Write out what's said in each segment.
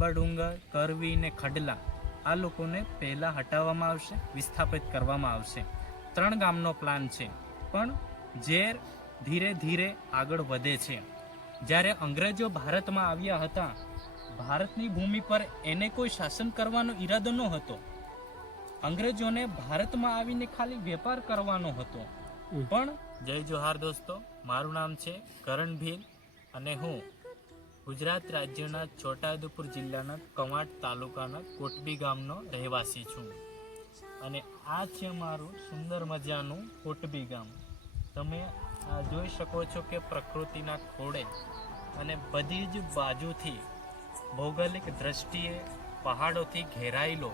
આંબા ડુંગર કરવી ને ખડલા આ લોકોને પહેલાં હટાવવામાં આવશે વિસ્થાપિત કરવામાં આવશે. ત્રણ ગામનો પ્લાન છે પણ ઝેર ધીરે ધીરે આગળ વધે છે. જ્યારે અંગ્રેજો ભારતમાં આવ્યા હતા ભારતની ભૂમિ પર એને કોઈ શાસન કરવાનો ઈરાદો ન હતો અંગ્રેજોને ભારતમાં આવીને ખાલી વેપાર કરવાનો હતો. પણ જય જોહાર દોસ્તો મારું નામ છે કરણ ભીલ અને હું ગુજરાત રાજ્યના છોટાઉદેપુર જિલ્લાના કવાંટ તાલુકાના કોટબી ગામનો રહેવાસી છું. અને આ છે મારું સુંદર મજાનું કોટબી ગામ. તમે આ જોઈ શકો છો કે પ્રકૃતિના ખોળે અને બધી જ બાજુથી ભૌગોલિક દ્રષ્ટિએ પહાડોથી ઘેરાયેલો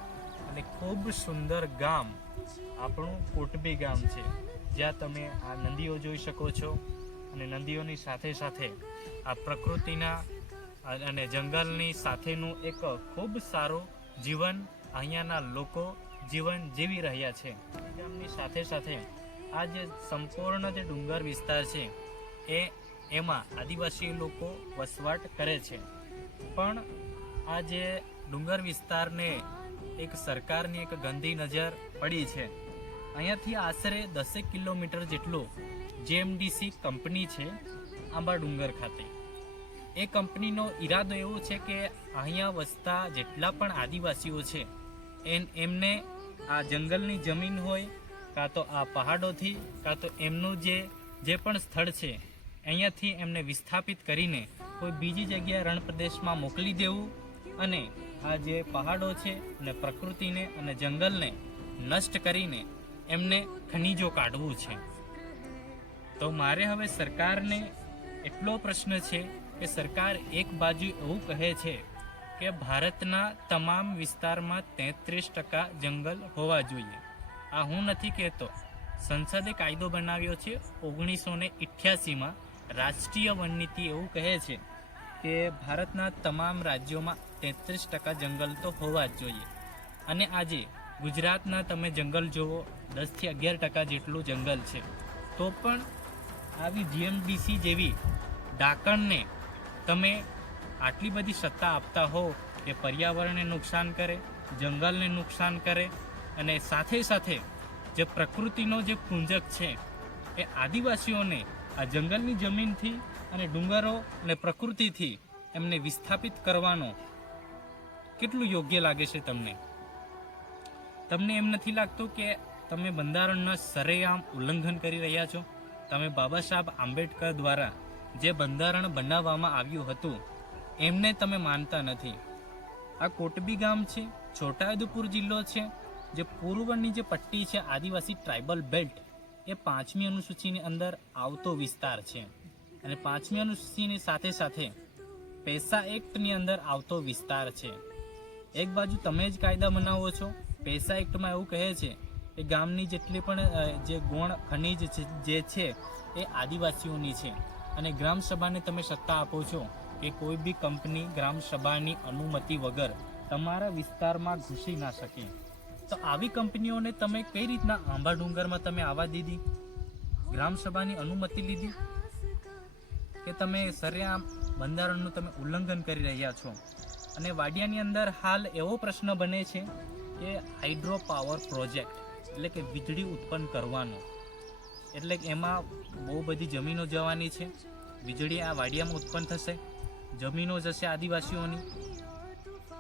અને ખૂબ સુંદર ગામ આપણું કોટબી ગામ છે. જ્યાં તમે આ નદીઓ જોઈ શકો છો અને નદીઓની સાથે સાથે આ પ્રકૃતિના અને જંગલની સાથેનું એક ખૂબ સારું જીવન અહીંયાના લોકો જીવન જીવી રહ્યા છે. ગામની સાથે સાથે આ જે સંપૂર્ણ જે ડુંગર વિસ્તાર છે, એ એમાં આદિવાસી લોકો વસવાટ કરે છે. પણ આ જે ડુંગર વિસ્તારને એક સરકારની એક ગંદી નજર પડી છે. અહીંયાથી આશરે દસેક કિલોમીટર જેટલું જેએમડીસી કંપની છે આંબા ડુંગર ખાતે. એ કંપનીનો ઈરાદો એવો છે કે અહીંયા વસતા જેટલા પણ આદિવાસીઓ છે, એન એમને આ જંગલની જમીન હોય, કાં તો આ પહાડોથી, કાં તો એમનું જે જે પણ સ્થળ છે, અહીંયાથી એમને વિસ્થાપિત કરીને કોઈ બીજી જગ્યાએ રણ પ્રદેશમાં મોકલી દેવું અને આ જે પહાડો છે અને પ્રકૃતિને અને જંગલને નષ્ટ કરીને એમને ખનીજો કાઢવું છે. તો મારે હવે સરકારને એટલો પ્રશ્ન છે કે સરકાર એક બાજુ એવું કહે છે કે ભારતના તમામ વિસ્તારમાં તેત્રીસ ટકા જંગલ હોવા જોઈએ. આ હું નથી કહેતો. સંસદે કાયદો બનાવ્યો છે ઓગણીસો ને ઇઠ્યાસીમાં. રાષ્ટ્રીય વનનીતિ એવું કહે છે કે ભારતના તમામ રાજ્યોમાં તેત્રીસ ટકા જંગલ તો હોવા જ જોઈએ. અને આજે ગુજરાતના તમે જંગલ જુઓ દસથી અગિયાર ટકા જેટલું જંગલ છે. તો પણ આવી જીએમડીસી જેવી ડાકણને તમે આટલી બધી સત્તા આપતા હો કે પર્યાવરણને નુકસાન કરે, જંગલને નુકસાન કરે અને સાથે સાથે જે પ્રકૃતિનો જે પુંજક છે એ આદિવાસીઓને આ જંગલની જમીનથી અને ડુંગરો અને પ્રકૃતિથી એમને વિસ્થાપિત કરવાનો કેટલું યોગ્ય લાગે છે તમને? તમને એમ નથી લાગતું કે તમે બંધારણના સરેઆમ ઉલ્લંઘન કરી રહ્યા છો? તમે બાબા સાહેબ આંબેડકર દ્વારા જે બંધારણ બનાવવામાં આવ્યું હતું, એમને તમે માનતા નથી. આ કોટબી ગામ છે, છોટાઉદેપુર જિલ્લો છે, જે પૂર્વની જે પટ્ટી છે, આદિવાસી ટ્રાઇબલ બેલ્ટ, એ પાંચમી અનુસૂચિની અંદર આવતો વિસ્તાર છે. અને પાંચમી અનુસૂચિની સાથે સાથે પૈસા એક્ટની અંદર આવતો વિસ્તાર છે. એક બાજુ તમે જ કાયદા બનાવો છો, પૈસા એક્ટમાં એવું કહે છે કે ગામની જેટલી પણ જે ગુણ ખનિજ જે છે, એ આદિવાસીઓની છે. અને ગ્રામસભાને તમે સત્તા આપો છો કે કોઈ બી કંપની ગ્રામસભાની અનુમતિ વગર તમારા વિસ્તારમાં ઘૂસી ના શકે. તો આવી કંપનીઓને તમે કઈ રીતના આંબા ડુંગરમાં તમે આવવા દીધી? ગ્રામસભાની અનુમતિ લીધી? કે તમે સરેઆમ બંધારણનું તમે ઉલ્લંઘન કરી રહ્યા છો? અને વાડિયાની અંદર હાલ એવો પ્રશ્ન બને છે કે હાઇડ્રો પાવર પ્રોજેક્ટ એટલે કે વીજળી ઉત્પન્ન કરવાનો. એટલે એમાં બહુ બધી જમીનો જવાની છે. વીજળી આ વાડિયામાં ઉત્પન્ન થશે. જમીનો જશે આદિવાસીઓની.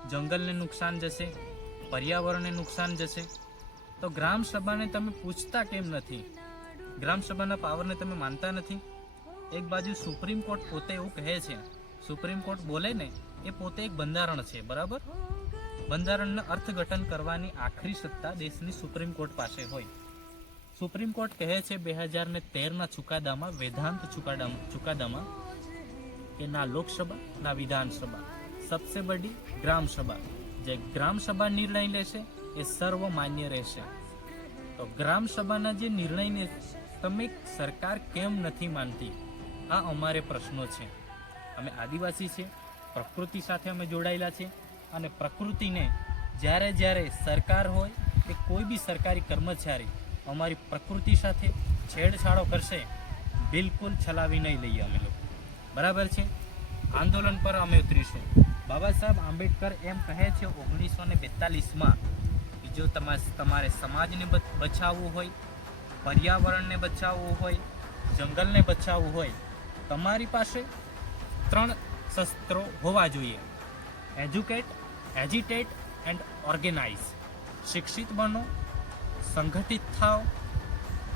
જંગલને નુકસાન જશે. પર્યાવરણને નુકસાન જશે. તો ગ્રામ સભાને તમે પૂછતા કેમ નથી? ગ્રામ સભાના પાવરને તમે માનતા નથી? એક બાજુ સુપ્રીમ કોર્ટ પોતે એવું કહે છે. સુપ્રીમ કોર્ટ બોલે ને, એ પોતે એક બંધારણ છે, બરાબર? બંધારણના અર્થઘટન કરવાની આખરી સત્તા દેશની સુપ્રીમ કોર્ટ પાસે હોય. સુપ્રીમ કોર્ટ કહે છે બે હજાર ને તેરના ચુકાદામાં, વેદાંત ચુકાદામાં ચુકાદામાં કે ના લોકસભા, ના વિધાનસભા. સબસે બડી ગ્રામ સભા જે ગ્રામ સભા નિર્ણય લેશે, એ સર્વમાન્ય રહેશે. તો ગ્રામ સભાના જે નિર્ણયને તમે સરકાર કેમ નથી માનતી? આ અમારે પ્રશ્નો છે. અમે આદિવાસી છે, પ્રકૃતિ સાથે અમે જોડાયેલા છે અને પ્રકૃતિને જ્યારે જ્યારે સરકાર હોય કે કોઈ બી સરકારી કર્મચારી અમારી પ્રકૃતિ સાથે છેડછાડો કરશે, બિલકુલ છલાવી નહીં લઈએ અમે લોકો. બરાબર છે? આંદોલન પર અમે ઉતરીશું. બાબા સાહેબ આંબેડકર એમ કહે છે, ઓગણીસો ને બેતાલીસમાં કે જો તમારે સમાજને બચાવવું હોય, પર્યાવરણને બચાવવું હોય, જંગલને બચાવવું હોય, તમારી પાસે ત્રણ શસ્ત્રો હોવા જોઈએ. Educate, agitate and organise. શિક્ષિત બનો સંગઠિત થાઓ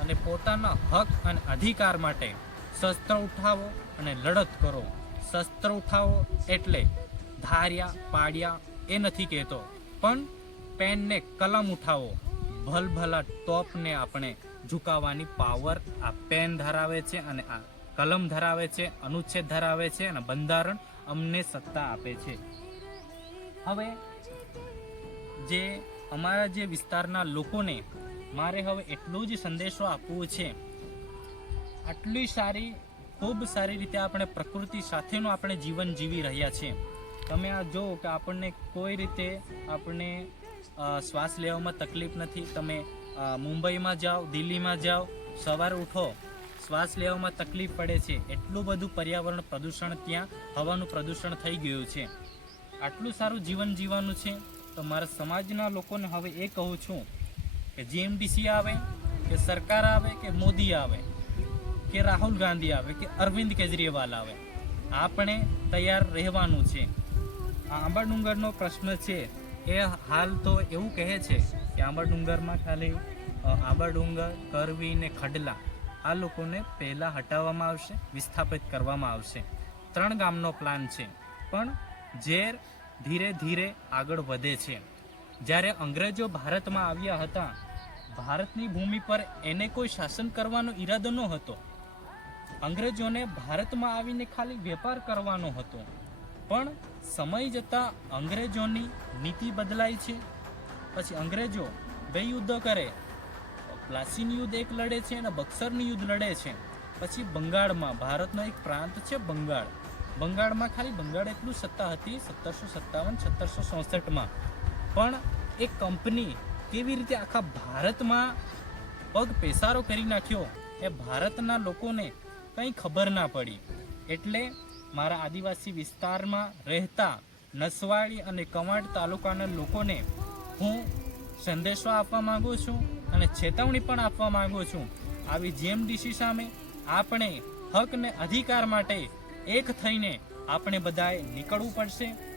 અને પોતાના હક અને અધિકાર માટે શસ્ત્ર ઉઠાવો અને લડત કરો. શસ્ત્ર ઉઠાવો એટલે ધાર્યા, પાડ્યા એ નથી કહેતો, પણ પેનને કલમ ઉઠાવો. ભલભલા ટોપને આપણે ઝુકાવવાની પાવર આ પેન ધરાવે છે અને આ કલમ ધરાવે છે, અનુચ્છેદ ધરાવે છે અને બંધારણ અમને સત્તા આપે છે. હવે જે અમારા જે વિસ્તારના લોકોને મારે હવે એટલું જ સંદેશો આપવો છે. આટલી સારી, ખૂબ સારી રીતે આપણે પ્રકૃતિ સાથેનું આપણે જીવન જીવી રહ્યા છીએ. તમે આ જુઓ કે આપણને કોઈ રીતે આપણને શ્વાસ લેવામાં તકલીફ નથી. તમે મુંબઈમાં જાઓ, દિલ્હીમાં જાઓ, સવારે ઉઠો, શ્વાસ લેવામાં તકલીફ પડે છે. એટલું બધું પર્યાવરણ પ્રદૂષણ ત્યાં, હવાનું પ્રદૂષણ થઈ ગયું છે. આટલું સારું જીવન જીવવાનું છે. તો મારા સમાજના લોકોને હવે એ કહું છું કે જીએમડીસી આવે, કે સરકાર આવે, કે મોદી આવે, કે રાહુલ ગાંધી આવે, કે અરવિંદ કેજરીવાલ આવે. આપણે તૈયાર રહેવાનું છે. આ આંબા ડુંગરનો પ્રશ્ન છે એ હાલ તો એવું કહે છે કે આંબાડુંગરમાં ખાલી આંબાડુંગર ડુંગર, કરવી ને ખડલા આ લોકોને પહેલાં હટાવવામાં આવશે, વિસ્થાપિત કરવામાં આવશે. ત્રણ ગામનો પ્લાન છે. પણ ઝેર ધીરે ધીરે આગળ વધે છે. જ્યારે અંગ્રેજો ભારતમાં આવ્યા હતા, ભારતની ભૂમિ પર એને કોઈ શાસન કરવાનો ઈરાદો ન હતો અંગ્રેજોને ભારતમાં આવીને ખાલી વેપાર કરવાનો હતો. પણ સમય જતાં અંગ્રેજોની નીતિ બદલાય છે. પછી અંગ્રેજો બે યુદ્ધો કરે. પ્લાસીનું યુદ્ધ એક લડે છે અને બક્સરનું યુદ્ધ લડે છે. પછી બંગાળમાં ભારતનો એક પ્રાંત છે બંગાળ. બંગાળમાં ખાલી બંગાળ એટલું સત્તા હતી, સત્તરસો સત્તાવન, સત્તરસો ચોસઠમાં પણ એ કંપની કેવી રીતે આખા ભારતમાં પગ પેસારો કરી નાખ્યો એ ભારતના લોકોને કંઈ ખબર ના પડી. એટલે મારા આદિવાસી વિસ્તારમાં રહેતા નસવાડી અને કવાંટ તાલુકાના લોકોને હું સંદેશો આપવા માગું છું અને ચેતવણી પણ આપવા માગું છું. આવી જીએમડીસી સામે આપણે હક ને અધિકાર માટે એક થઈને આપણે બધાએ નીકળવું પડશે.